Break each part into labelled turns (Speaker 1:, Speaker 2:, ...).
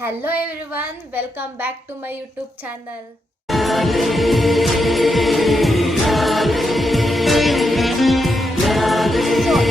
Speaker 1: Hello everyone welcome back to my YouTube channel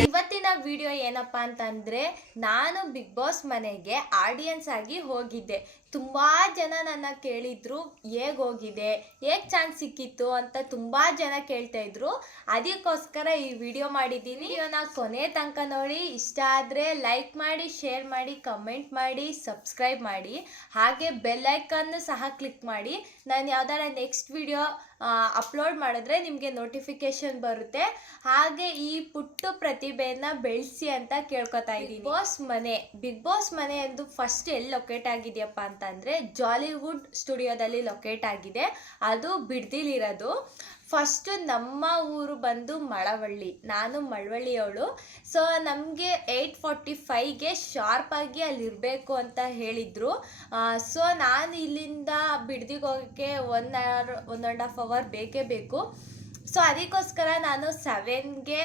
Speaker 1: ಇವತ್ತಿನ video ಏನಪ್ಪಾ ಅಂತಂದ್ರೆ, ನಾನು ಬಿಗ್ ಬಾಸ್ ಮನೆಗೆ ಆಡಿಯನ್ಸ್ ಆಗಿ ಹೋಗಿದ್ದೆ. ತುಂಬಾ ಜನ ನನ್ನ ಕೇಳಿದ್ರು ಹೇಗೆ ಹೋಗಿದೆ ಹೇಗ್ ಚಾನ್ಸ್ ಸಿಕ್ಕಿತ್ತು ಅಂತ ತುಂಬಾ ಜನ ಕೇಳ್ತಾ ಇದ್ರು. ಅದಕ್ಕೋಸ್ಕರ ಈ ವಿಡಿಯೋ ಮಾಡಿದ್ದೀನಿ. ನಾ ಕೊನೆ ತನಕ ನೋಡಿ. ಇಷ್ಟ ಆದ್ರೆ ಲೈಕ್ ಮಾಡಿ ಶೇರ್ ಮಾಡಿ ಕಮೆಂಟ್ ಮಾಡಿ ಸಬ್ಸ್ಕ್ರೈಬ್ ಮಾಡಿ. ಹಾಗೆ ಬೆಲ್ ಐಕನ್ ಸಹ ಕ್ಲಿಕ್ ಮಾಡಿ. ನಾನು ಯಾವ್ದಾರ ನೆಕ್ಸ್ಟ್ ವಿಡಿಯೋ ಅಪ್ಲೋಡ್ ಮಾಡಿದ್ರೆ ನಿಮಗೆ ನೋಟಿಫಿಕೇಶನ್ ಬರುತ್ತೆ. ಹಾಗೆ ಈ ಪುಟ್ಟು ಪ್ರತಿಭೆಯನ್ನ ಬೆಳೆಸಿ ಅಂತ ಕೇಳ್ಕೊತಾ ಇದ್ದೀನಿ. ಬಾಸ್ ಮನೆ ಬಿಗ್ ಬಾಸ್ ಮನೆ ಎಂದು ಫಸ್ಟ್ ಎಲ್ಲಿ ಲೊಕೇಟ್ ಆಗಿದೆಯಪ್ಪ ಅಂತಂದ್ರೆ ಜಾಲಿವುಡ್ ಸ್ಟುಡಿಯೋದಲ್ಲಿ ಲೊಕೇಟ್ ಆಗಿದೆ. ಅದು ಬಿಡ್ದಿಲಿರೋದು. ಫಸ್ಟ್ ನಮ್ಮ ಊರು ಬಂದು ಮಳವಳ್ಳಿ. ನಾನು ಮಳವಳ್ಳಿಯವಳು. ಸೊ ನಮಗೆ ಏಯ್ಟ್ ಫಾರ್ಟಿ ಫೈವ್ಗೆ ಶಾರ್ಪಾಗಿ ಅಲ್ಲಿ ಇರಬೇಕು ಅಂತ ಹೇಳಿದರು. ಸೊ ನಾನು ಇಲ್ಲಿಂದ ಬಿಡ್ದಿಗೆ ಹೋಗೋಕ್ಕೆ one hour one and half hour ಬೇಕೇ ಬೇಕು. ಸೊ ಅದಕ್ಕೋಸ್ಕರ ನಾನು ಸೆವೆನ್ಗೆ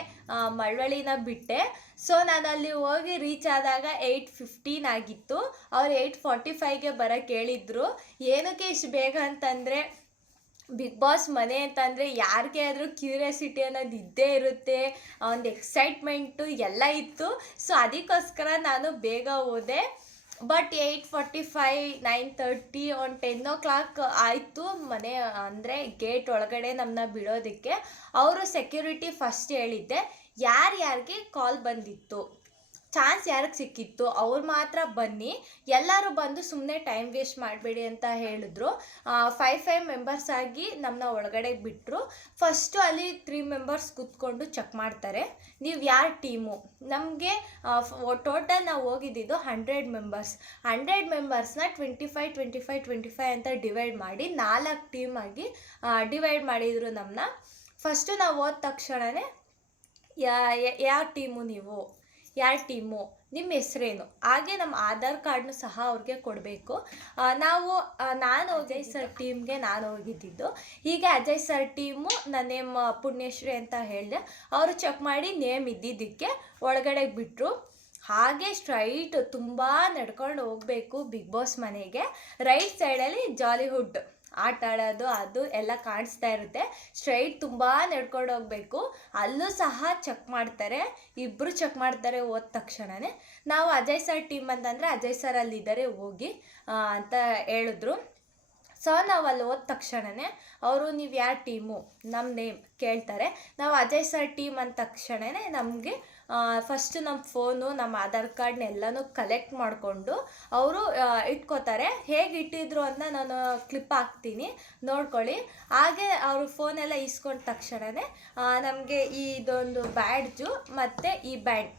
Speaker 1: ಮಳವಳ್ಳಿನ ಬಿಟ್ಟೆ. ಸೊ ನಾನು ಅಲ್ಲಿ ಹೋಗಿ ರೀಚ್ ಆದಾಗ ಏಯ್ಟ್ ಫಿಫ್ಟೀನ್ ಆಗಿತ್ತು. ಅವ್ರು ಏಯ್ಟ್ ಫಾರ್ಟಿ ಫೈವ್ಗೆ ಬರೋಕ್ಕೆ ಹೇಳಿದ್ರು. ಏನಕ್ಕೆ ಇಷ್ಟು ಬೇಗ ಅಂತಂದರೆ ಬಿಗ್ ಬಾಸ್ ಮನೆ ಅಂತಂದರೆ ಯಾರಿಗೆ ಆದರೂ ಕ್ಯೂರಿಯಾಸಿಟಿ ಅನ್ನೋದು ಇದ್ದೇ ಇರುತ್ತೆ. ಒಂದು ಎಕ್ಸೈಟ್ಮೆಂಟು ಎಲ್ಲ ಇತ್ತು. ಸೊ ಅದಕ್ಕೋಸ್ಕರ ನಾನು ಬೇಗ ಹೋದೆ. But eight forty five nine thirty one ten o'clock ಆಯಿತು. ಮನೆ, ಅಂದರೆ ಗೇಟ್ ಒಳಗಡೆ ನಮ್ಮನ್ನ ಬಿಡೋದಕ್ಕೆ. ಅವರು ಸೆಕ್ಯೂರಿಟಿ ಫಸ್ಟ್ ಹೇಳಿದ್ದೆ. ಯಾರ್ಯಾರಿಗೆ ಕಾಲ್ ಬಂದಿತ್ತು? ಚಾನ್ಸ್ ಯಾರಿಗೆ ಸಿಕ್ಕಿತ್ತು, ಅವ್ರು ಮಾತ್ರ ಬನ್ನಿ, ಎಲ್ಲರೂ ಬಂದು ಸುಮ್ಮನೆ ಟೈಮ್ ವೇಸ್ಟ್ ಮಾಡಬೇಡಿ ಅಂತ ಹೇಳಿದ್ರು. ಫೈವ್ ಫೈವ್ ಮೆಂಬರ್ಸ್ ಆಗಿ ನಮ್ಮನ್ನ ಒಳಗಡೆ ಬಿಟ್ಟರು ಫಸ್ಟು ಅಲ್ಲಿ ತ್ರೀ ಮೆಂಬರ್ಸ್ ಕೂತ್ಕೊಂಡು ಚೆಕ್ ಮಾಡ್ತಾರೆ. ನೀವು ಯಾರ ಟೀಮು ನಮಗೆ ಟೋಟಲ್ ನಾವು ಹೋಗಿದ್ದಿದ್ದು hundred members hundred ಮೆಂಬರ್ಸ್ನ twenty five twenty five twenty five ಅಂತ ಡಿವೈಡ್ ಮಾಡಿ ನಾಲ್ಕು ಟೀಮ್ ಆಗಿ ಡಿವೈಡ್ ಮಾಡಿದರು ನಮ್ಮನ್ನ ಫಸ್ಟು ನಾವು ಹೋದ ತಕ್ಷಣವೇ ಯಾವ ಟೀಮು ನೀವು? ಯಾರ ಟೀಮು? ನಿಮ್ಮ ಹೆಸರೇನು? ಹಾಗೆ ನಮ್ಮ ಆಧಾರ್ ಕಾರ್ಡ್ನು ಸಹ ಅವ್ರಿಗೆ ಕೊಡಬೇಕು. ನಾವು ನಾನು ಅಜಯ್ ಸರ್ ಟೀಮ್ಗೆ ನಾನು ಹೋಗಿದ್ದಿದ್ದು. ಹೀಗೆ ಅಜಯ್ ಸರ್ ಟೀಮು ನನ್ನ ನೇಮ್ ಪುಣ್ಯಶ್ರೀ ಅಂತ ಹೇಳಿದೆ. ಅವರು ಚೆಕ್ ಮಾಡಿ ನೇಮ್ ಇದ್ದಿದ್ದಕ್ಕೆ ಒಳಗಡೆ ಬಿಟ್ಟರು ಹಾಗೆ ಸ್ಟ್ರೈಟ್ ತುಂಬ ನಡ್ಕೊಂಡು ಹೋಗಬೇಕು ಬಿಗ್ ಬಾಸ್ ಮನೆಗೆ. ರೈಟ್ ಸೈಡಲ್ಲಿ ಜಾಲಿಹುಡ್. ಆಟ ಆಡೋದು, ಅದು ಎಲ್ಲ ಕಾಣಿಸ್ತಾ ಇರುತ್ತೆ. ಸ್ಟ್ರೈಟ್ ತುಂಬ ನಡ್ಕೊಂಡು ಹೋಗಬೇಕು. ಅಲ್ಲೂ ಸಹ ಚೆಕ್ ಮಾಡ್ತಾರೆ. ಇಬ್ಬರು ಚೆಕ್ ಮಾಡ್ತಾರೆ ಹೋದ ತಕ್ಷಣವೇ ನಾವು ಅಜಯ್ ಸರ್ ಟೀಮ್ ಅಂತಂದರೆ ಅಜಯ್ ಸರ್ ಅಲ್ಲಿದ್ದಾರೆ ಹೋಗಿ ಅಂತ ಹೇಳಿದ್ರು. ಸೊ ನಾವು ಅಲ್ಲಿ ಹೋದ ತಕ್ಷಣವೇ ಅವರು, ನೀವು ಯಾರ ಟೀಮು ನಮ್ಮ ನೇಮ್ ಕೇಳ್ತಾರೆ. ನಾವು ಅಜಯ್ ಸರ್ ಟೀಮ್ ಅಂದ ತಕ್ಷಣವೇ ನಮಗೆ ಫಸ್ಟ್ ನಮ್ಮ ಫೋನು ನಮ್ಮ ಆಧಾರ್ ಕಾರ್ಡ್ನ ಎಲ್ಲನೂ ಕಲೆಕ್ಟ್ ಮಾಡಿಕೊಂಡು ಅವರು ಇಟ್ಕೋತಾರೆ. ಹೇಗೆ ಇಟ್ಟಿದ್ರು ಅಂತ ನಾನು ಕ್ಲಿಪ್ ಹಾಕ್ತೀನಿ. ನೋಡ್ಕೊಳ್ಳಿ. ಹಾಗೆ ಅವರು ಫೋನೆಲ್ಲ ಇಸ್ಕೊಂಡ ತಕ್ಷಣವೇ ನಮಗೆ ಈ ಇದೊಂದು ಬ್ಯಾಡ್ಜು ಮತ್ತು ಈ ಬ್ಯಾಂಡ್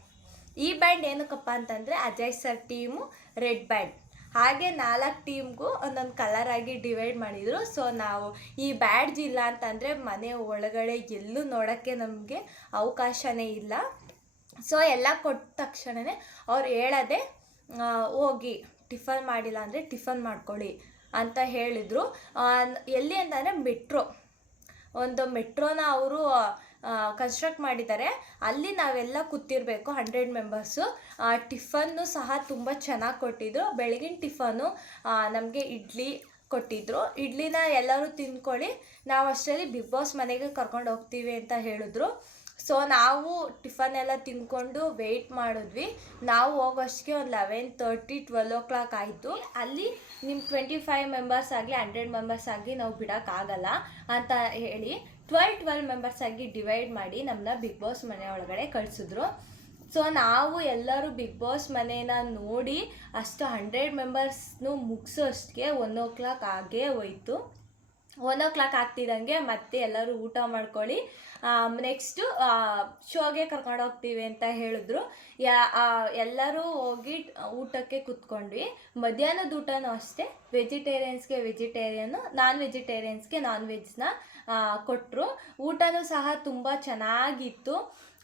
Speaker 1: ಈ ಬ್ಯಾಂಡ್ ಏನಕ್ಕಪ್ಪ ಅಂತಂದರೆ Ajay sir team red band ಹಾಗೆ ನಾಲ್ಕು ಟೀಮ್ಗೂ ಒಂದೊಂದು ಕಲರ್ ಆಗಿ ಡಿವೈಡ್ ಮಾಡಿದರು. ಸೊ ನಾವು ಈ ಬ್ಯಾಡ್ಜ್ ಇಲ್ಲ ಅಂತಂದರೆ ಮನೆ ಒಳಗಡೆ ಎಲ್ಲೂ ನೋಡೋಕ್ಕೆ ನಮಗೆ ಅವಕಾಶವೇ ಇಲ್ಲ. ಸೊ ಎಲ್ಲ ಕೊಟ್ಟ ತಕ್ಷಣವೇ ಅವ್ರು ಹೇಳದೆ ಹೋಗಿ ಟಿಫನ್ ಮಾಡಿಲ್ಲ ಅಂದರೆ ಟಿಫನ್ ಮಾಡ್ಕೊಳ್ಳಿ ಅಂತ ಹೇಳಿದರು. ಎಲ್ಲಿ ಅಂತಂದರೆ ಮೆಟ್ರೋ. ಒಂದು ಮೆಟ್ರೋನ ಅವರು ಕನ್ಸ್ಟ್ರಕ್ಟ್ ಮಾಡಿದ್ದಾರೆ. ಅಲ್ಲಿ ನಾವೆಲ್ಲ ಕೂತಿರ್ಬೇಕು ಹಂಡ್ರೆಡ್ ಮೆಂಬರ್ಸು ಟಿಫನ್ನು ಸಹ ತುಂಬ ಚೆನ್ನಾಗಿ ಕೊಟ್ಟಿದ್ರು. ಬೆಳಗಿನ ಟಿಫನು ನಮಗೆ ಇಡ್ಲಿ ಕೊಟ್ಟಿದ್ರು. ಇಡ್ಲಿನ ಎಲ್ಲರೂ ತಿಂದ್ಕೊಳ್ಳಿ. ನಾವು ಅಷ್ಟರಲ್ಲಿ ಬಿಗ್ ಬಾಸ್ ಮನೆಗೆ ಕರ್ಕೊಂಡು ಹೋಗ್ತೀವಿ ಅಂತ ಹೇಳಿದ್ರು. ಸೊ ನಾವು ಟಿಫನ್ ಎಲ್ಲ ತಿಂದ್ಕೊಂಡು ವೆಯ್ಟ್ ಮಾಡಿದ್ವಿ. ನಾವು ಹೋಗೋಷ್ಟಕ್ಕೆ ಒಂದು eleven thirty twelve o'clock ಆಯಿತು. ಅಲ್ಲಿ ನಿಮ್ಮ ಟ್ವೆಂಟಿ ಫೈವ್ ಮೆಂಬರ್ಸ್ ಆಗಲಿ ಹಂಡ್ರೆಡ್ ಮೆಂಬರ್ಸ್ ಆಗಲಿ ನಾವು ಬಿಡೋಕ್ಕಾಗಲ್ಲ ಅಂತ ಹೇಳಿ ಟ್ವೆಲ್ ಟ್ವೆಲ್ ಮೆಂಬರ್ಸ್ ಆಗಿ ಡಿವೈಡ್ ಮಾಡಿ ನಮ್ಮನ್ನ ಬಿಗ್ ಬಾಸ್ ಮನೆ ಒಳಗಡೆ ಕಳಿಸಿದ್ರು. ಸೊ ನಾವು ಎಲ್ಲರೂ ಬಿಗ್ ಬಾಸ್ ಮನೇನ ನೋಡಿ ಅಷ್ಟು ಹಂಡ್ರೆಡ್ ಮೆಂಬರ್ಸ್ನು ಮುಗಿಸೋ ಅಷ್ಟಿಗೆ ಒನ್ ಓ ಕ್ಲಾಕ್ ಆಗೇ ಹೋಯ್ತು. ಒನ್ ಓ ಕ್ಲಾಕ್ ಆಗ್ತಿದ್ದಂಗೆ ಮತ್ತೆ ಎಲ್ಲರೂ ಊಟ ಮಾಡ್ಕೊಳ್ಳಿ. ನೆಕ್ಸ್ಟು ಶೋಗೆ ಕರ್ಕೊಂಡು ಹೋಗ್ತೀವಿ ಅಂತ ಹೇಳಿದ್ರು. ಯಾ ಎಲ್ಲರೂ ಹೋಗಿ ಊಟಕ್ಕೆ ಕುತ್ಕೊಂಡ್ವಿ. ಮಧ್ಯಾಹ್ನದ ಊಟನೂ ಅಷ್ಟೇ. ವೆಜಿಟೇರಿಯನ್ಸ್ಗೆ ವೆಜಿಟೇರಿಯನ್ನು ನಾನ್ ವೆಜಿಟೇರಿಯನ್ಸ್ಗೆ ನಾನ್ ವೆಜ್ನ ಕೊಟ್ಟರು ಊಟನೂ ಸಹ ತುಂಬ ಚೆನ್ನಾಗಿತ್ತು.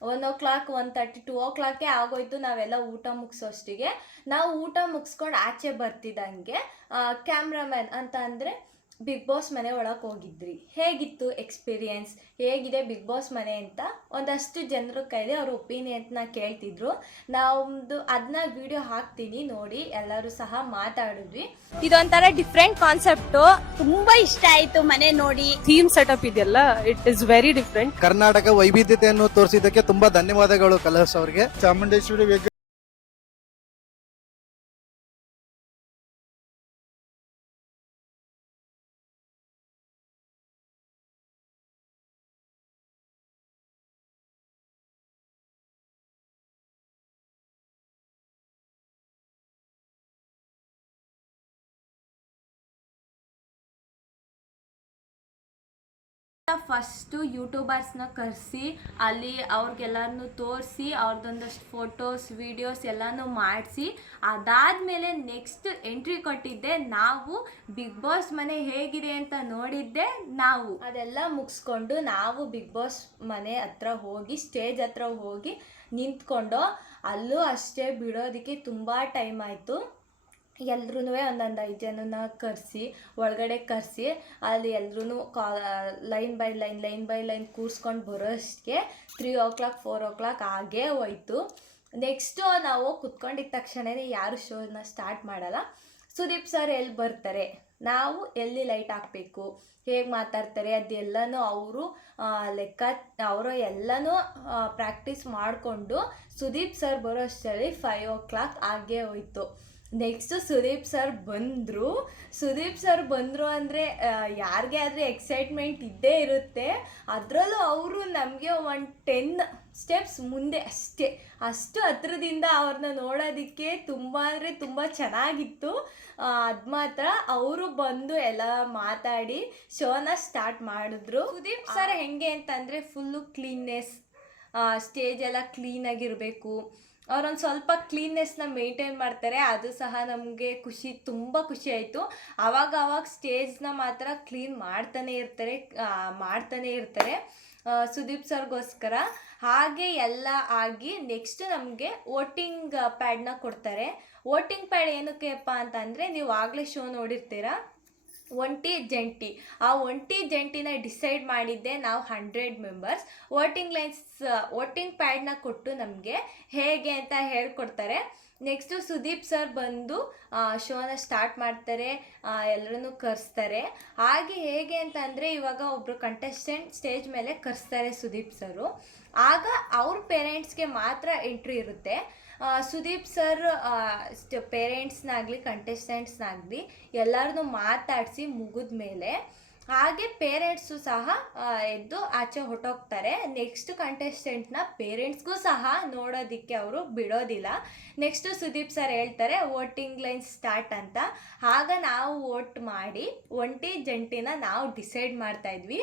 Speaker 1: One o'clock, one thirty, two ಓ ಕ್ಲಾಕೆ ಆಗೋಯ್ತು ನಾವೆಲ್ಲ ಊಟ ಮುಗಿಸೋಷ್ಟಿಗೆ. ನಾವು ಊಟ ಮುಗಿಸ್ಕೊಂಡು ಆಚೆ ಬರ್ತಿದ್ದಂಗೆ ಕ್ಯಾಮ್ರಾಮ್ಯಾನ್ ಅಂತ ಅಂದರೆ ಬಿಗ್ ಬಾಸ್ ಮನೆ ಒಳಗೆ ಹೋಗಿದ್ರಿ. ಹೇಗಿತ್ತು ಎಕ್ಸ್ಪೀರಿಯನ್ಸ್ ಹೇಗಿದೆ ಬಿಗ್ ಬಾಸ್ ಮನೆ ಅಂತ? ಒಂದಷ್ಟು ಜನರ ಕೈಲಿ ಅವ್ರ ಒಪಿನಿಯನ್ನ ಕೇಳ್ತಿದ್ರು. ನಾವೊಂದು ಅದನ್ನ ವಿಡಿಯೋ ಹಾಕ್ತೀನಿ ನೋಡಿ ಎಲ್ಲರೂ ಸಹ ಮಾತಾಡಿದ್ವಿ. ಇದೊಂಥರ ಡಿಫ್ರೆಂಟ್ ಕಾನ್ಸೆಪ್ಟು
Speaker 2: ತುಂಬಾ ಇಷ್ಟ ಆಯ್ತು ಮನೆ ನೋಡಿ.
Speaker 3: ಥೀಮ್ ಸೆಟಪ್ ಇದೆಯಲ್ಲ it is very different
Speaker 4: Karnataka ವೈವಿಧ್ಯತೆಯನ್ನು ತೋರಿಸಿದ್ದಕ್ಕೆ ತುಂಬಾ ಧನ್ಯವಾದಗಳು ಕಲರ್ಸ್ ಅವರಿಗೆ.
Speaker 5: ಚಾಮುಂಡೇಶ್ವರಿ
Speaker 1: ಫಸ್ಟು ಯೂಟ್ಯೂಬರ್ಸ್ನ ಕರೆಸಿ, ಅಲ್ಲಿ ಅವ್ರಿಗೆಲ್ಲರನ್ನು ತೋರಿಸಿ ಅವ್ರದ್ದೊಂದಷ್ಟು ಫೋಟೋಸ್ ವಿಡಿಯೋಸ್ ಎಲ್ಲನೂ ಮಾಡಿಸಿ, ಅದಾದಮೇಲೆ ನೆಕ್ಸ್ಟ್ ಎಂಟ್ರಿ ಕೊಟ್ಟಿದ್ದೆ, ನಾವು ಬಿಗ್ ಬಾಸ್ ಮನೆ ಹೇಗಿದೆ ಅಂತ ನೋಡಿದ್ದೆ, ನಾವು. ಅದೆಲ್ಲ ಮುಗಿಸ್ಕೊಂಡು ನಾವು ಬಿಗ್ ಬಾಸ್ ಮನೆ ಹತ್ರ ಹೋಗಿ ಸ್ಟೇಜ್ ಹತ್ರ ಹೋಗಿ ನಿಂತ್ಕೊಂಡು, ಅಲ್ಲೂ ಅಷ್ಟೇ ಬಿಡೋದಕ್ಕೆ ತುಂಬ ಟೈಮ್ ಆಯಿತು. ಎಲ್ರೂ ಒಂದೊಂದು ಐದು ಜನನ ಕರೆಸಿ, ಒಳಗಡೆ ಕರೆಸಿ, ಅಲ್ಲಿ ಎಲ್ರೂ ಕಾ, line by line line by line ಕೂರ್ಸ್ಕೊಂಡು ಬರೋಷ್ಟಕ್ಕೆ three o'clock four o'clock ಆಗೇ ಹೋಯ್ತು. ನೆಕ್ಸ್ಟು ನಾವು ಕುತ್ಕೊಂಡಿದ್ದ ತಕ್ಷಣವೇ ಯಾರು ಶೋನ ಸ್ಟಾರ್ಟ್ ಮಾಡಲ್ಲ. ಸುದೀಪ್ ಸರ್ ಎಲ್ಲಿ ಬರ್ತಾರೆ? ನಾವು ಎಲ್ಲಿ ಲೈಟ್ ಹಾಕಬೇಕು? ಹೇಗೆ ಮಾತಾಡ್ತಾರೆ? ಅದೆಲ್ಲನೂ ಅವರು ಲೆಕ್ಕ, ಅವರು ಎಲ್ಲನೂ ಪ್ರಾಕ್ಟೀಸ್ ಮಾಡಿಕೊಂಡು ಸುದೀಪ್ ಸರ್ ಬರೋ ಅಷ್ಟರಲ್ಲಿ ಫೈವ್ ಓ ಕ್ಲಾಕ್ ಆಗೇ ಹೋಯ್ತು. ನೆಕ್ಸ್ಟು ಸುದೀಪ್ ಸರ್ ಬಂದರು. ಸುದೀಪ್ ಸರ್ ಬಂದರು ಅಂದರೆ ಯಾರಿಗೆ ಆದರೆ ಎಕ್ಸೈಟ್ಮೆಂಟ್ ಇದ್ದೇ ಇರುತ್ತೆ. ಅದರಲ್ಲೂ ಅವರು ನಮಗೆ ಒನ್ ಟೆನ್ ಸ್ಟೆಪ್ಸ್ ಮುಂದೆ ಅಷ್ಟೇ. ಅಷ್ಟು ಹತ್ರದಿಂದ ಅವ್ರನ್ನ ನೋಡೋದಕ್ಕೆ ತುಂಬ ಅಂದರೆ ತುಂಬ ಚೆನ್ನಾಗಿತ್ತು. ಅದು ಮಾತ್ರ ಅವರು ಬಂದು ಎಲ್ಲ ಮಾತಾಡಿ ಶೋನ ಸ್ಟಾರ್ಟ್ ಮಾಡಿದ್ರು. ಸುದೀಪ್ ಸರ್ ಹೆಂಗೆ ಅಂತಂದರೆ ಫುಲ್ಲು ಕ್ಲೀನ್ನೆಸ್ ಸ್ಟೇಜ್ ಎಲ್ಲ ಕ್ಲೀನಾಗಿರಬೇಕು ಅವ್ರೊಂದು ಸ್ವಲ್ಪ ಕ್ಲೀನ್ನೆಸ್ನ ಮೇಂಟೈನ್ ಮಾಡ್ತಾರೆ, ಅದು ಸಹ ನಮಗೆ ಖುಷಿ, ತುಂಬ ಖುಷಿ ಆಯಿತು. ಆವಾಗ ಆವಾಗ ಸ್ಟೇಜ್ನ ಮಾತ್ರ ಕ್ಲೀನ್ ಮಾಡ್ತಾನೆ ಇರ್ತಾರೆ ಮಾಡ್ತಾನೆ ಇರ್ತಾರೆ ಸುದೀಪ್ ಸರ್ಗೋಸ್ಕರ. ಹಾಗೆ ಎಲ್ಲ ಆಗಿ ನೆಕ್ಸ್ಟ್ ನಮಗೆ ವೋಟಿಂಗ್ ಪ್ಯಾಡ್ನ ಕೊಡ್ತಾರೆ. ವೋಟಿಂಗ್ ಪ್ಯಾಡ್ ಏನಕ್ಕೆಪ್ಪ ಅಂತಂದರೆ ನೀವು ಆಗಲೇ ಶೋ ನೋಡಿರ್ತೀರಾ? ಒಂಟಿ ಜಂಟಿ. ಆ ಒಂಟಿ ಜಂಟಿನ ಡಿಸೈಡ್ ಮಾಡಿದ್ದೆ ನಾವು hundred members. Voting lines voting ಪ್ಯಾಡ್ನ ಕೊಟ್ಟು ನಮಗೆ ಹೇಗೆ ಅಂತ ಹೇಳ್ಕೊಡ್ತಾರೆ. ನೆಕ್ಸ್ಟು ಸುದೀಪ್ ಸರ್ ಬಂದು ಶೋನ ಸ್ಟಾರ್ಟ್ ಮಾಡ್ತಾರೆ ಎಲ್ಲರನ್ನೂ ಕರೆಸ್ತಾರೆ. ಹಾಗೆ ಹೇಗೆ ಅಂತ ಅಂದರೆ ಇವಾಗ ಒಬ್ಬರು ಕಂಟೆಸ್ಟೆಂಟ್ ಸ್ಟೇಜ್ ಮೇಲೆ ಕರೆಸ್ತಾರೆ ಸುದೀಪ್ ಸರು. ಆಗ ಅವ್ರ ಪೇರೆಂಟ್ಸ್ಗೆ ಮಾತ್ರ ಎಂಟ್ರಿ ಇರುತ್ತೆ. ಸುದೀಪ್ ಸರ್ ಪೇರೆಂಟ್ಸ್ನಾಗಲಿ, ಕಂಟೆಸ್ಟೆಂಟ್ಸ್ನಾಗಲಿ ಎಲ್ಲರನ್ನೂ ಮಾತಾಡಿಸಿ ಮುಗಿದ ಮೇಲೆ ಹಾಗೆ ಪೇರೆಂಟ್ಸು ಸಹ ಎದ್ದು ಆಚೆ ಹೊಟ್ಟೋಗ್ತಾರೆ ನೆಕ್ಸ್ಟ್ ಕಂಟೆಸ್ಟೆಂಟ್ನ ಪೇರೆಂಟ್ಸ್ಗೂ ಸಹ ನೋಡೋದಕ್ಕೆ ಅವರು ಬಿಡೋದಿಲ್ಲ. ನೆಕ್ಸ್ಟು ಸುದೀಪ್ ಸರ್ ಹೇಳ್ತಾರೆ, ವೋಟಿಂಗ್ ಲೈನ್ ಸ್ಟಾರ್ಟ್ ಅಂತ. ಆಗ ನಾವು ವೋಟ್ ಮಾಡಿ, ಒಂಟಿ ಜಂಟಿನ ನಾವು ಡಿಸೈಡ್ ಮಾಡ್ತಾ ಇದ್ವಿ.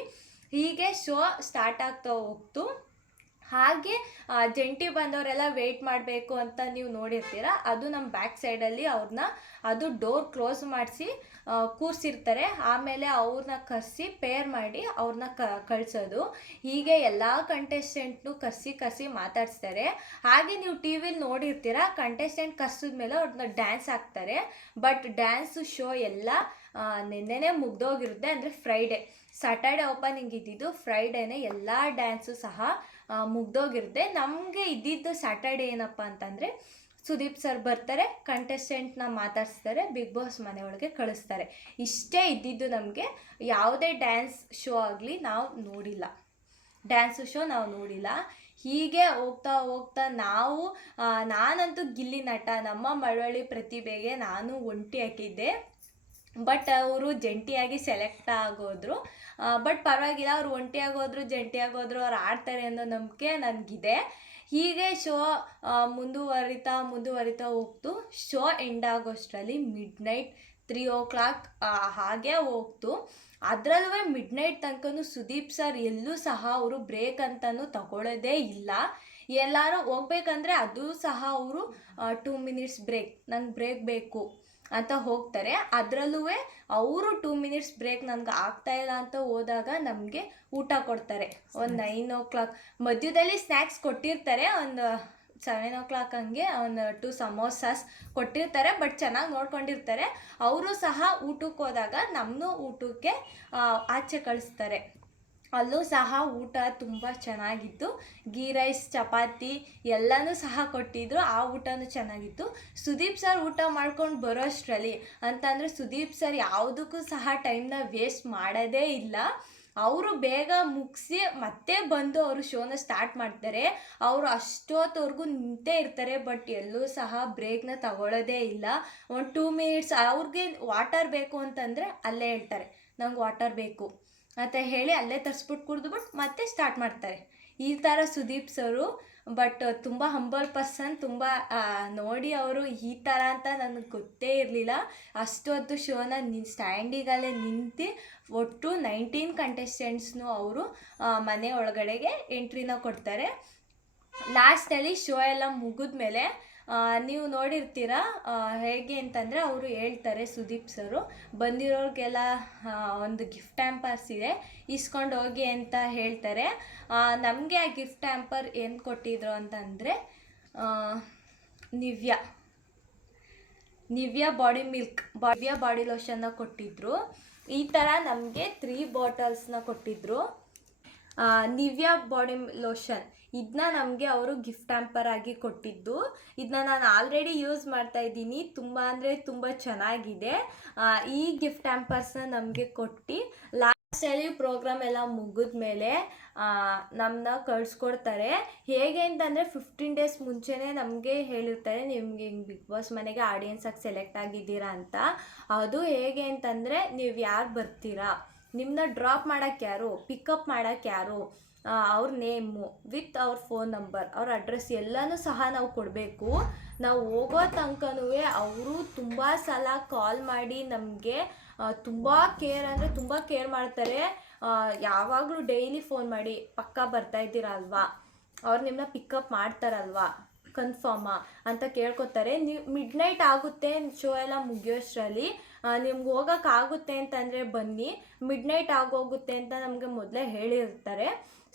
Speaker 1: ಹೀಗೆ ಶೋ ಸ್ಟಾರ್ಟ್ ಆಗ್ತಾ ಹೋಗ್ತು. ಹಾಗೆ ಜಂಟಿ ಬಂದವರೆಲ್ಲ ವೆಯ್ಟ್ ಮಾಡಬೇಕು ಅಂತ ನೀವು ನೋಡಿರ್ತೀರ, ಅದು ನಮ್ಮ ಬ್ಯಾಕ್ ಸೈಡಲ್ಲಿ ಅವ್ರನ್ನ ಅದು ಡೋರ್ ಕ್ಲೋಸ್ ಮಾಡಿಸಿ ಕೂರಿಸಿರ್ತಾರೆ. ಆಮೇಲೆ ಅವ್ರನ್ನ ಕರೆಸಿ ಪೇರ್ ಮಾಡಿ ಅವ್ರನ್ನ ಕ, ಕಳಿಸೋದು. ಹೀಗೆ ಎಲ್ಲ ಕಂಟೆಸ್ಟೆಂಟ್ನು ಕರೆಸಿ ಕರೆಸಿ ಮಾತಾಡಿಸ್ತಾರೆ. ಹಾಗೆ ನೀವು ಟಿ ವಿಲಿ ನೋಡಿರ್ತೀರ ಕಂಟೆಸ್ಟೆಂಟ್ ಕರ್ಸಿದ ಮೇಲೆ ಅವ್ರನ್ನ ಡ್ಯಾನ್ಸ್ ಹಾಕ್ತಾರೆ. ಬಟ್ ಡ್ಯಾನ್ಸು ಶೋ ಎಲ್ಲ ನಿನ್ನೆನೇ ಮುಗ್ದೋಗಿರುತ್ತೆ ಅಂದರೆ ಫ್ರೈಡೇ ಸ್ಯಾಟರ್ಡೆ ಓಪನಿಂಗ್ ಇದ್ದಿದ್ದು ಫ್ರೈಡೇನೆ ಎಲ್ಲ ಡ್ಯಾನ್ಸು ಸಹ ಮುಗ್ದೋಗಿರುತ್ತೆ. ನಮಗೆ ಇದ್ದಿದ್ದು ಸ್ಯಾಟರ್ಡೆ ಏನಪ್ಪ ಅಂತಂದರೆ ಸುದೀಪ್ ಸರ್ ಬರ್ತಾರೆ ಕಂಟೆಸ್ಟೆಂಟ್ನ ಮಾತಾಡಿಸ್ತಾರೆ ಬಿಗ್ ಬಾಸ್ ಮನೆಯೊಳಗೆ ಕಳಿಸ್ತಾರೆ. ಇಷ್ಟೇ ಇದ್ದಿದ್ದು ನಮಗೆ. ಯಾವುದೇ ಡ್ಯಾನ್ಸ್ ಶೋ ಆಗಲಿ ನಾವು ನೋಡಿಲ್ಲ. ಡ್ಯಾನ್ಸು ಶೋ ನಾವು ನೋಡಿಲ್ಲ. ಹೀಗೆ ಹೋಗ್ತಾ ಹೋಗ್ತಾ ನಾವು ನಾನಂತೂ ಗಿಲ್ಲಿ ನಟ, ನಮ್ಮ ಮಳವಳ್ಳಿ ಪ್ರತಿಭೆಗೆ ನಾನು ಒಂಟಿ ಹಾಕಿದ್ದೆ. ಬಟ್ ಅವರು ಜಂಟಿಯಾಗಿ ಸೆಲೆಕ್ಟ್ ಆಗೋದ್ರು. ಬಟ್ ಪರವಾಗಿಲ್ಲ, ಅವ್ರು ಜಂಟಿಯಾಗಿ ಹೋದ್ರು ಅವ್ರು ಆಡ್ತಾರೆ ಅನ್ನೋ ನಂಬಿಕೆ ನನಗಿದೆ. ಹೀಗೆ ಶೋ ಮುಂದುವರಿತಾ ಮುಂದುವರಿತಾ ಹೋಗ್ತು. ಶೋ ಎಂಡ್ ಆಗೋಷ್ಟರಲ್ಲಿ midnight three o'clock ಹಾಗೆ ಹೋಗ್ತು. ಅದರಲ್ಲೂ ಮಿಡ್ ನೈಟ್ ತನಕನೂ ಸುದೀಪ್ ಸರ್ ಎಲ್ಲೂ ಸಹ ಅವರು ಬ್ರೇಕ್ ಅಂತಲೂ ತಗೊಳ್ಳೋದೇ ಇಲ್ಲ. ಎಲ್ಲರೂ ಹೋಗ್ಬೇಕಂದ್ರೆ ಅದು ಸಹ ಅವರು ಟೂ ಮಿನಿಟ್ಸ್ ಬ್ರೇಕ್ ನಂಗೆ ಬ್ರೇಕ್ ಬೇಕು. ಅಂತ ಹೋಗ್ತಾರೆ. ಅದರಲ್ಲೂ ಅವರು ಟೂ ಮಿನಿಟ್ಸ್ ಬ್ರೇಕ್ ನನಗೆ ಆಗ್ತಾ ಇಲ್ಲ ಅಂತ ಹೋದಾಗ ನಮಗೆ ಊಟ ಕೊಡ್ತಾರೆ. ಒಂದು ನೈನ್ ಓ ಕ್ಲಾಕ್ ಮಧ್ಯದಲ್ಲಿ ಸ್ನ್ಯಾಕ್ಸ್ ಕೊಟ್ಟಿರ್ತಾರೆ. ಒಂದು ಸೆವೆನ್ ಓ ಕ್ಲಾಕ್ ಹಂಗೆ ಒಂದು ಟು ಸಮೋಸಾಸ್ ಕೊಟ್ಟಿರ್ತಾರೆ. ಬಟ್ ಚೆನ್ನಾಗಿ ನೋಡ್ಕೊಂಡಿರ್ತಾರೆ. ಅವರು ಸಹ ಊಟಕ್ಕೆ ಹೋದಾಗ ನಮ್ಮನ್ನು ಊಟಕ್ಕೆ ಆಚೆ ಕಳಿಸ್ತಾರೆ. ಅಲ್ಲೂ ಸಹ ಊಟ ತುಂಬ ಚೆನ್ನಾಗಿತ್ತು. ಗೀ ರೈಸ್, ಚಪಾತಿ ಎಲ್ಲನೂ ಸಹ ಕೊಟ್ಟಿದ್ರು. ಆ ಊಟನೂ ಚೆನ್ನಾಗಿತ್ತು. ಸುದೀಪ್ ಸರ್ ಊಟ ಮಾಡ್ಕೊಂಡು ಬರೋಷ್ಟರಲ್ಲಿ ಅಂತಂದರೆ ಸುದೀಪ್ ಸರ್ ಯಾವುದಕ್ಕೂ ಸಹ ಟೈಮ್ನ ವೇಸ್ಟ್ ಮಾಡೋದೇ ಇಲ್ಲ. ಅವರು ಬೇಗ ಮುಗಿಸಿ ಮತ್ತೆ ಬಂದು ಅವರು ಶೋನ ಸ್ಟಾರ್ಟ್ ಮಾಡ್ತಾರೆ. ಅವರು ಅಷ್ಟೊತ್ತವರೆಗೂ ನಿಂತೇ ಇರ್ತಾರೆ ಬಟ್ ಎಲ್ಲೂ ಸಹ ಬ್ರೇಕ್ನ ತಗೊಳ್ಳೋದೇ ಇಲ್ಲ. ಒಂದು ಟೂ ಮಿನಿಟ್ಸ್ ಅವ್ರಿಗೆ ವಾಟರ್ ಬೇಕು ಅಂತಂದರೆ ಅಲ್ಲೇ ಹೇಳ್ತಾರೆ. ನಂಗೆ ವಾಟರ್ ಬೇಕು. ಅಂತ ಹೇಳಿ ಅಲ್ಲೇ ತರಿಸ್ಬಿಟ್ಟು ಕುಡಿದ್ಬಿಟ್ಟು ಮತ್ತೆ ಸ್ಟಾರ್ಟ್ ಮಾಡ್ತಾರೆ. ಈ ಥರ ಸುದೀಪ್ ಸರು ಬಟ್ ತುಂಬ ಹಂಬಲ್ ಪರ್ಸನ್ ತುಂಬ ನೋಡಿ ಅವರು ಈ ಥರ ಅಂತ ನನಗೆ ಗೊತ್ತೇ ಇರಲಿಲ್ಲ. ಅಷ್ಟು ಹೊತ್ತು ಶೋನ ನಿನ್ನ ಸ್ಟ್ಯಾಂಡಿಗಲ್ಲೇ ನಿಂತು ಒಟ್ಟು ನೈನ್ಟೀನ್ ಕಂಟೆಸ್ಟೆಂಟ್ಸ್ನು ಅವರು ಮನೆ ಒಳಗಡೆಗೆ ಎಂಟ್ರಿನ ಕೊಡ್ತಾರೆ. ಲಾಸ್ಟಲ್ಲಿ ಶೋ ಎಲ್ಲ ಮುಗಿದ್ಮೇಲೆ ನೀವು ನೋಡಿರ್ತೀರ ಹೇಗೆ ಅಂತಂದರೆ ಅವರು ಹೇಳ್ತಾರೆ ಸುದೀಪ್ ಸರು, ಬಂದಿರೋರಿಗೆಲ್ಲ ಒಂದು ಗಿಫ್ಟ್ ಟ್ಯಾಂಪರ್ಸ್ ಇದೆ, ಇಸ್ಕೊಂಡು ಹೋಗಿ ಅಂತ ಹೇಳ್ತಾರೆ. ನಮಗೆ ಆ ಗಿಫ್ಟ್ ಟ್ಯಾಂಪರ್ ಏನು ಕೊಟ್ಟಿದ್ರು ಅಂತಂದರೆ Nivea. Nivea body milk Nivea body ಲೋಷನ್ನ ಕೊಟ್ಟಿದ್ರು. ಈ ಥರ ನಮಗೆ ತ್ರೀ ಬಾಟಲ್ಸ್ನ ಕೊಟ್ಟಿದ್ರು. Nivea body lotion. ಇದನ್ನ ನಮಗೆ ಅವರು ಗಿಫ್ಟ್ ಆ್ಯಂಪರ್ ಆಗಿ ಕೊಟ್ಟಿದ್ದು. ಇದನ್ನ ನಾನು ಆಲ್ರೆಡಿ ಯೂಸ್ ಮಾಡ್ತಾ ಇದ್ದೀನಿ. ತುಂಬ ಅಂದರೆ ತುಂಬ ಚೆನ್ನಾಗಿದೆ. ಈ ಗಿಫ್ಟ್ ಆ್ಯಂಪರ್ಸ್ನ ನಮಗೆ ಕೊಟ್ಟು. ಲಾಸ್ಟಲ್ಲಿ ಪ್ರೋಗ್ರಾಮ್ ಎಲ್ಲ ಮುಗಿದ್ಮೇಲೆ ನಮ್ಮನ್ನ ಕಳಿಸ್ಕೊಡ್ತಾರೆ. ಹೇಗೆ ಅಂತಂದರೆ ಫಿಫ್ಟೀನ್ ಡೇಸ್ ಮುಂಚೆನೇ ನಮಗೆ ಹೇಳಿರ್ತಾರೆ, ನಿಮಗೆ ಹಿಂಗೆ ಬಿಗ್ ಬಾಸ್ ಮನೆಗೆ ಆಡಿಯನ್ಸಾಗಿ ಸೆಲೆಕ್ಟ್ ಆಗಿದ್ದೀರಾ ಅಂತ. ಅದು ಹೇಗೆ ಅಂತಂದರೆ, ನೀವು ಯಾರು ಬರ್ತೀರಾ? ನಿಮ್ಮನ್ನ ಡ್ರಾಪ್ ಮಾಡೋಕ್ಕೆ ಯಾರು? ಪಿಕಪ್ ಮಾಡೋಕ್ಕೆ ಯಾರು? ಅವ್ರ ನೇಮು ವಿತ್ ಅವ್ರ ಫೋನ್ ನಂಬರ್ ಅವ್ರ ಅಡ್ರೆಸ್ ಎಲ್ಲನೂ ಸಹ ನಾವು ಕೊಡಬೇಕು. ನಾವು ಹೋಗೋ ತನಕನೂ ಅವರು ತುಂಬ ಸಲ ಕಾಲ್ ಮಾಡಿ ನಮಗೆ ತುಂಬ ಕೇರ್ ಅಂದರೆ ತುಂಬ ಕೇರ್ ಮಾಡ್ತಾರೆ. ಯಾವಾಗಲೂ ಡೈಲಿ ಫೋನ್ ಮಾಡಿ, ಪಕ್ಕ ಬರ್ತಾ ಇದ್ದೀರಾ ಅಲ್ವಾ? ಅವ್ರು ನಿಮ್ಮನ್ನ ಪಿಕಪ್ ಮಾಡ್ತಾರಲ್ವಾ? ಕನ್ಫರ್ಮಾ ಅಂತ ಕೇಳ್ಕೊತಾರೆ. ನೀವು ಮಿಡ್ ನೈಟ್ ಆಗುತ್ತೆ ಶೋ ಎಲ್ಲ ಮುಗಿಯೋಷ್ಟರಲ್ಲಿ. ನಿಮ್ಗೆ ಹೋಗೋಕ್ಕಾಗುತ್ತೆ ಅಂತಂದರೆ ಬನ್ನಿ. ಮಿಡ್ ನೈಟ್ ಆಗೋಗುತ್ತೆ ಅಂತ ನಮಗೆ ಮೊದಲೇ ಹೇಳಿರ್ತಾರೆ.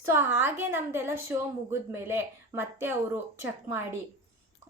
Speaker 1: ಸೊ ಹಾಗೆ ನಮ್ಮದೆಲ್ಲ ಶೋ ಮುಗಿದ್ಮೇಲೆ ಮತ್ತೆ ಅವರು ಚೆಕ್ ಮಾಡಿ.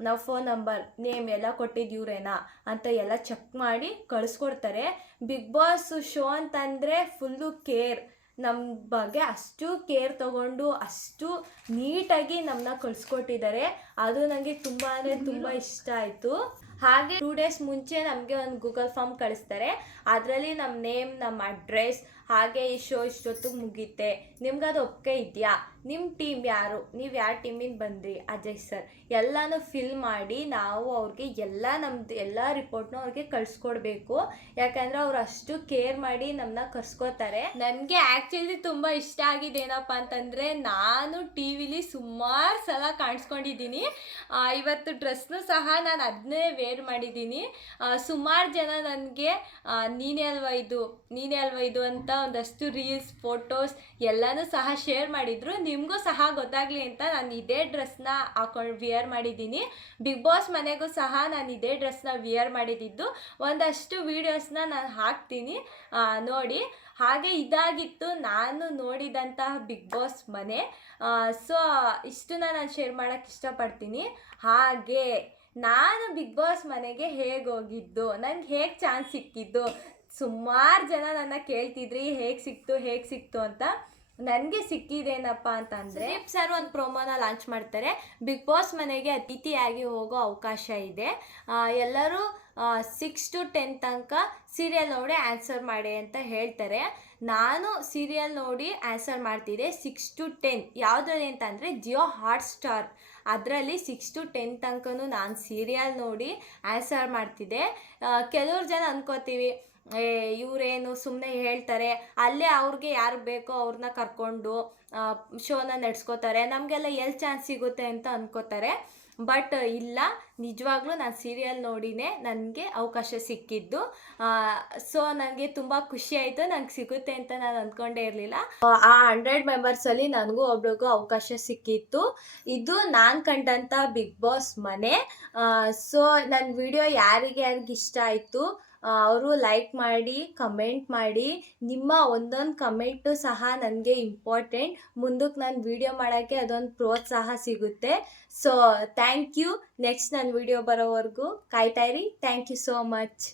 Speaker 1: ನಾವು ಫೋನ್ ನಂಬರ್ ನೇಮ್ ಎಲ್ಲ ಕೊಟ್ಟಿದ್ದು ಇವ್ರೇನಾ ಅಂತ ಎಲ್ಲ ಚೆಕ್ ಮಾಡಿ ಕಳಿಸ್ಕೊಡ್ತಾರೆ. ಬಿಗ್ ಬಾಸ್ ಶೋ ಅಂತಂದರೆ ಫುಲ್ಲು ಕೇರ್ ನಮ್ಮ ಬಗ್ಗೆ ಅಷ್ಟು ಕೇರ್ ತಗೊಂಡು, ಅಷ್ಟು ನೀಟಾಗಿ ನಮ್ಮನ್ನ ಕಳ್ಸ್ಕೊಟ್ಟಿದ್ದಾರೆ. ಅದು ನನಗೆ ತುಂಬ ಅಂದರೆ ತುಂಬ ಇಷ್ಟ ಆಯಿತು. ಹಾಗೆ ಟೂ ಡೇಸ್ ಮುಂಚೆ ನಮಗೆ ಒಂದು ಗೂಗಲ್ ಫಾರ್ಮ್ ಕಳಿಸ್ತಾರೆ. ಅದರಲ್ಲಿ ನಮ್ಮ ನೇಮ್ ನಮ್ಮ ಅಡ್ರೆಸ್ ಹಾಗೆ ಈ ಶೋ ಇಷ್ಟೊತ್ತಿಗೆ ಮುಗೀತೆ. ನಿಮ್ಗೆ ಅದು ಒಪ್ಪಿಗೆ ಇದೆಯಾ? ನಿಮ್ಮ ಟೀಮ್ ಯಾರು? ನೀವು ಯಾವ ಟೀಮಿಂದ ಬಂದ್ರಿ, ಅಜಯ್ ಸರ್ ಎಲ್ಲನೂ ಫಿಲ್ ಮಾಡಿ ನಾವು ಅವ್ರಿಗೆ ಎಲ್ಲ ನಮ್ಮದು ಎಲ್ಲ ರಿಪೋರ್ಟ್ನೂ ಅವ್ರಿಗೆ ಕಳಿಸ್ಕೊಡ್ಬೇಕು. ಯಾಕಂದರೆ ಅವ್ರು ಅಷ್ಟು ಕೇರ್ ಮಾಡಿ ನಮ್ಮನ್ನ ಕರ್ಸ್ಕೋತಾರೆ. ನನಗೆ ಆ್ಯಕ್ಚುಲಿ ತುಂಬ ಇಷ್ಟ ಆಗಿದೆ ಏನಪ್ಪ ಅಂತಂದರೆ ನಾನು ಟಿ ವಿಲಿ ಸುಮಾರು ಸಲ ಕಾಣಿಸ್ಕೊಂಡಿದ್ದೀನಿ. ಇವತ್ತು ಡ್ರೆಸ್ನು ಸಹ ನಾನು ಅದನ್ನೇ ವೇರ್ ಮಾಡಿದ್ದೀನಿ. ಸುಮಾರು ಜನ ನನಗೆ ನೀನೇ ಅಲ್ವಾ ಇದು, ನೀನೇ ಅಲ್ವಾ ಇದು ಅಂತ ಒಂದಷ್ಟು ರೀಲ್ಸ್, ಫೋಟೋಸ್ ಎಲ್ಲನೂ ಸಹ ಶೇರ್ ಮಾಡಿದ್ರು. ನಿಮಗೂ ಸಹ ಗೊತ್ತಾಗಲಿ ಅಂತ ನಾನು ಇದೇ ಡ್ರೆಸ್ನ ಹಾಕೊಂಡು ವಿಯರ್ ಮಾಡಿದ್ದೀನಿ. ಬಿಗ್ ಬಾಸ್ ಮನೆಗೂ ಸಹ ನಾನು ಇದೇ ಡ್ರೆಸ್ನ ವಿಯರ್ ಮಾಡಿದ್ದು ಒಂದಷ್ಟು ವೀಡಿಯೋಸ್ನ ನಾನು ಹಾಕ್ತೀನಿ ನೋಡಿ. ಹಾಗೆ ಇದಾಗಿತ್ತು ನಾನು ನೋಡಿದಂತಹ ಬಿಗ್ ಬಾಸ್ ಮನೆ. ಸೊ, ಇಷ್ಟನ್ನ ನಾನು ಶೇರ್ ಮಾಡೋಕ್ಕೆ ಇಷ್ಟಪಡ್ತೀನಿ. ಹಾಗೆ, ನಾನು ಬಿಗ್ ಬಾಸ್ ಮನೆಗೆ ಹೇಗೆ ಹೋಗಿದ್ದು ನನಗೆ ಹೇಗೆ ಚಾನ್ಸ್ ಸಿಕ್ಕಿದ್ದು ಸುಮಾರು ಜನ ನನ್ನ ಕೇಳ್ತಿದ್ರಿ, ಹೇಗೆ ಸಿಕ್ತು ಹೇಗೆ ಸಿಕ್ತು ಅಂತ ನನಗೆ ಸಿಕ್ಕಿದೇನಪ್ಪ ಅಂತಂದರೆ ಸರ್ ಒಂದು ಪ್ರೋಮೋನ ಲಾಂಚ್ ಮಾಡ್ತಾರೆ. ಬಿಗ್ ಬಾಸ್ ಮನೆಗೆ ಅತಿಥಿಯಾಗಿ ಹೋಗೋ ಅವಕಾಶ ಇದೆ. ಎಲ್ಲರೂ ಸಿಕ್ಸ್ ಟು ಟೆನ್ ತನಕ ಸೀರಿಯಲ್ ನೋಡಿ ಆನ್ಸರ್ ಮಾಡಿ ಅಂತ ಹೇಳ್ತಾರೆ. ನಾನು ಸೀರಿಯಲ್ ನೋಡಿ ಆನ್ಸರ್ ಮಾಡ್ತಿದ್ದೆ ಸಿಕ್ಸ್ ಟು ಟೆನ್ ಯಾವುದ್ರಲ್ಲಿ ಅಂತಂದರೆ ಜಿಯೋ ಹಾಟ್ ಸ್ಟಾರ್ ಅದರಲ್ಲಿ ಸಿಕ್ಸ್ ಟು ಟೆನ್ ತನಕನೂ ನಾನು ಸೀರಿಯಲ್ ನೋಡಿ ಆನ್ಸರ್ ಮಾಡ್ತಿದ್ದೆ. ಕೆಲವ್ರು ಜನ ಅನ್ಕೋತೀವಿ ಏ ಇವರೇನು ಸುಮ್ಮನೆ ಹೇಳ್ತಾರೆ, ಅಲ್ಲೇ ಅವ್ರಿಗೆ ಯಾರು ಬೇಕೋ ಅವ್ರನ್ನ ಕರ್ಕೊಂಡು ಶೋನ ನಡೆಸ್ಕೋತಾರೆ. ನಮಗೆಲ್ಲ ಎಲ್ಲಿ ಚಾನ್ಸ್ ಸಿಗುತ್ತೆ ಅಂತ ಅಂದ್ಕೋತಾರೆ ಬಟ್ ಇಲ್ಲ, ನಿಜವಾಗ್ಲೂ ನಾನು ಸೀರಿಯಲ್ ನೋಡಿನೇ ನನಗೆ ಅವಕಾಶ ಸಿಕ್ಕಿದ್ದು. ಸೊ ನನಗೆ ತುಂಬ ಖುಷಿ ಆಯಿತು, ನಂಗೆ ಸಿಗುತ್ತೆ ಅಂತ ನಾನು ಅಂದ್ಕೊಂಡೇ ಇರಲಿಲ್ಲ. ಆ ಹಂಡ್ರೆಡ್ ಮೆಂಬರ್ಸಲ್ಲಿ ನನಗೂ ಒಬ್ರಿಗೂ ಅವಕಾಶ ಸಿಕ್ಕಿತ್ತು. ಇದು ನಾನು ಕಂಡಂಥ ಬಿಗ್ ಬಾಸ್ ಮನೆ. ಸೊ ನನ್ನ ವಿಡಿಯೋ ಯಾರಿಗೆ ಯಾರಿಗೆ ಇಷ್ಟ ಆಯಿತು ಅವರು ಲೈಕ್ ಮಾಡಿ ಕಮೆಂಟ್ ಮಾಡಿ, ನಿಮ್ಮ ಒಂದೊಂದು ಕಮೆಂಟು ಸಹ ನನಗೆ ಇಂಪಾರ್ಟೆಂಟ್ ಮುಂದಕ್ಕೆ ನಾನು ವೀಡಿಯೋ ಮಾಡೋಕ್ಕೆ ಅದೊಂದು ಪ್ರೋತ್ಸಾಹ ಸಿಗುತ್ತೆ. ಸೊ ಥ್ಯಾಂಕ್ ಯು ನೆಕ್ಸ್ಟ್ ನನ್ನ ವೀಡಿಯೋ ಬರೋವರೆಗೂ. ಕಾಯ್ತಾಯಿರಿ ಥ್ಯಾಂಕ್ ಯು ಸೋ ಮಚ್